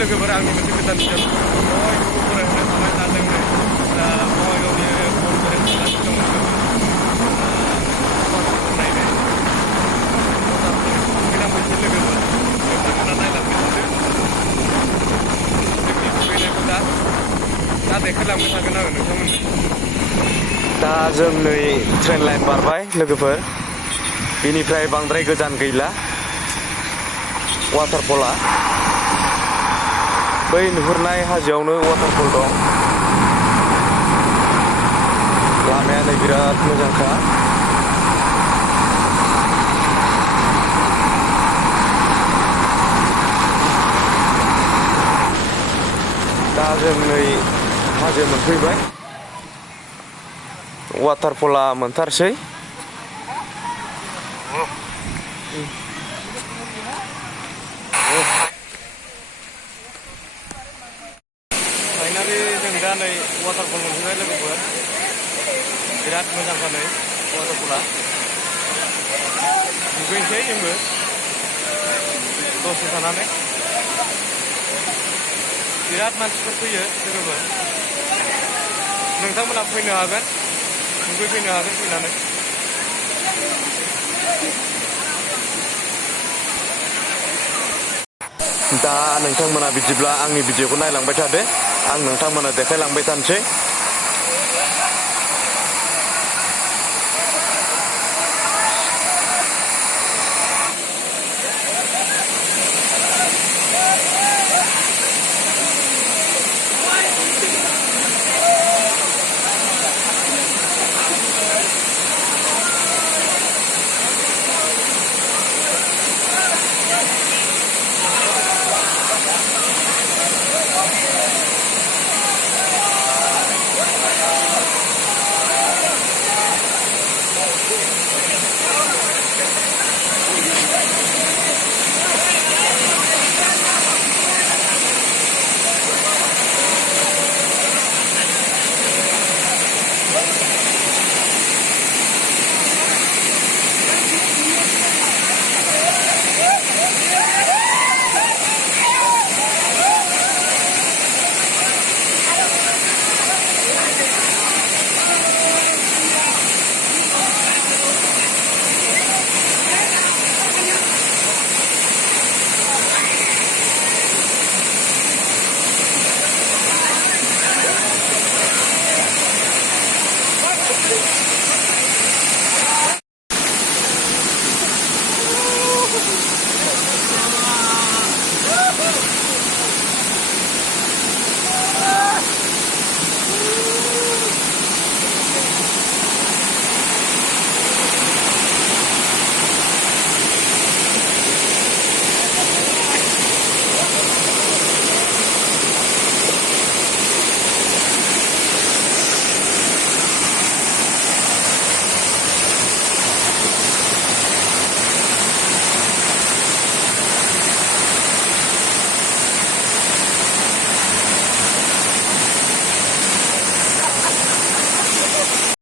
लोगोफोर आंनि मोनसे गोदान भिडिअ बयखौबो फरायहरनो थाबाय दा जोंनो बङाइगावनि बलफोर थांगासिनो दं लोगोफोर नायनो मोनसे लोगोफोर नोंथांमोना नायलांबाय थादो जोंनि दुगैनायखौ दा देखायलांबाय थागोन आङो नोंथांमोननो दा जों नै ट्रेन लाइन बारबाय लोगोफोर बेनिफ्राय बांद्राय गोजान गैला वाटारफला बै नुहुरनाय हाजोआवनो वाटारफल दं लामाया नै बिराद मोजांखा दा जों नै हाजो मोनफैबाय वाटारफला मोनथारसै फाइनालि जों दा नै वाटारफल मोनफैबाय लोगोफोर बिराद मोजांखा नै वाटारफला दुगैनोसै जोंबो दसे थानानै बिराद मानसिफोर फैयो लोगोफोर नोंथांमोना फैनो हागोन दुगैफैनो हागोन फैनानै दा नोंथांमोना बिदिब्ला आंनि भिडिअखौ नायलांबाय थादो आं नोंथांमोना देखायलांबाय थानोसै